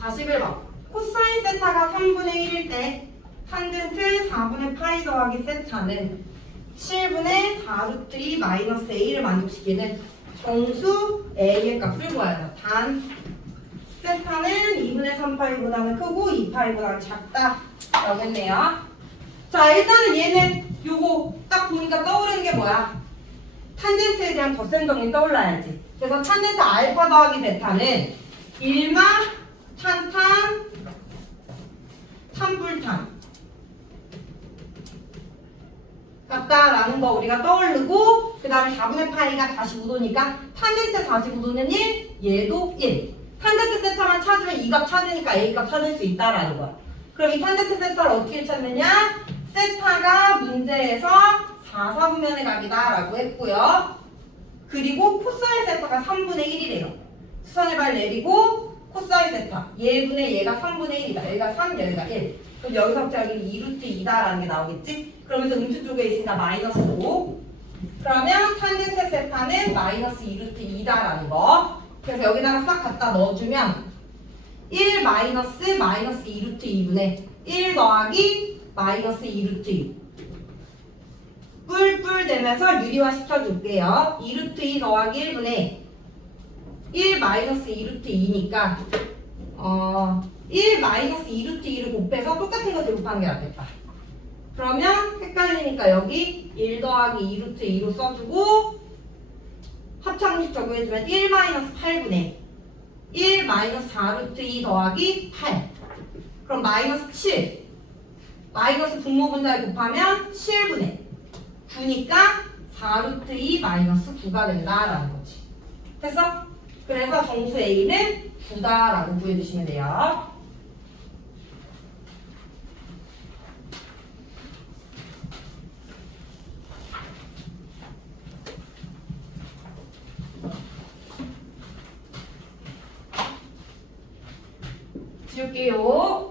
41번. 코사인 세타가 3분의 1일 때 탄젠트 4분의 파이 더하기 세타는 7분의 4루트 2 마이너스 a를 만족시키는 정수 a의 값을 구하라. 단 세타는 2분의 3파이보다는 크고 2파이보다는 작다. 라고 했네요. 자 일단은 얘는 요거 딱 보니까 떠오르는 게 뭐야? 탄젠트에 대한 덧셈 정리 떠올라야지. 그래서 탄젠트 알파 더하기 베타는 1마 탄탄 탄불탄 같다라는 거 우리가 떠오르고 그 다음에 4분의 파이가 45도니까 탄젠트 45도는 1 얘도 1 탄젠트 세타만 찾으면 이 값 찾으니까 A 값 찾을 수 있다라는 거야. 그럼 이 탄젠트 세타를 어떻게 찾느냐? 세타가 문제에서 4, 4분면의 각이다 라고 했고요. 그리고 코사인 세타가 3분의 1이래요. 수선의 발 내리고 코사인 세타 얘분의 얘가 3분의 1이다. 얘가 3 얘가 1 그럼 여기서부터 여기 2루트 2다라는 게 나오겠지? 그러면서 음수 쪽에 있으니까 마이너스 5 그러면 탄젠트 세타는 마이너스 2루트 2다라는 거. 그래서 여기다가 싹 갖다 넣어주면 1 마이너스 마이너스 2루트 2분의 1 더하기 마이너스 2루트 2 뿔뿔 되면서 유리화 시켜줄게요. 2루트 2 더하기 1분의 1 마이너스 2루트 2니까 어, 1 마이너스 2루트 2를 곱해서 똑같은 거 대곱하는 게 낫겠다. 그러면 헷갈리니까 여기 1 더하기 2루트 2로 써주고 합창식 적용해주면 1 마이너스 8분의 1 마이너스 4루트 2 더하기 8 그럼 마이너스 7 마이너스 분모분자에 곱하면 7분의 9니까 4루트 2 마이너스 9가 된다라는 거지. 됐어? 그래서 정수 A는 9다라고 구해주시면 돼요. 지울게요.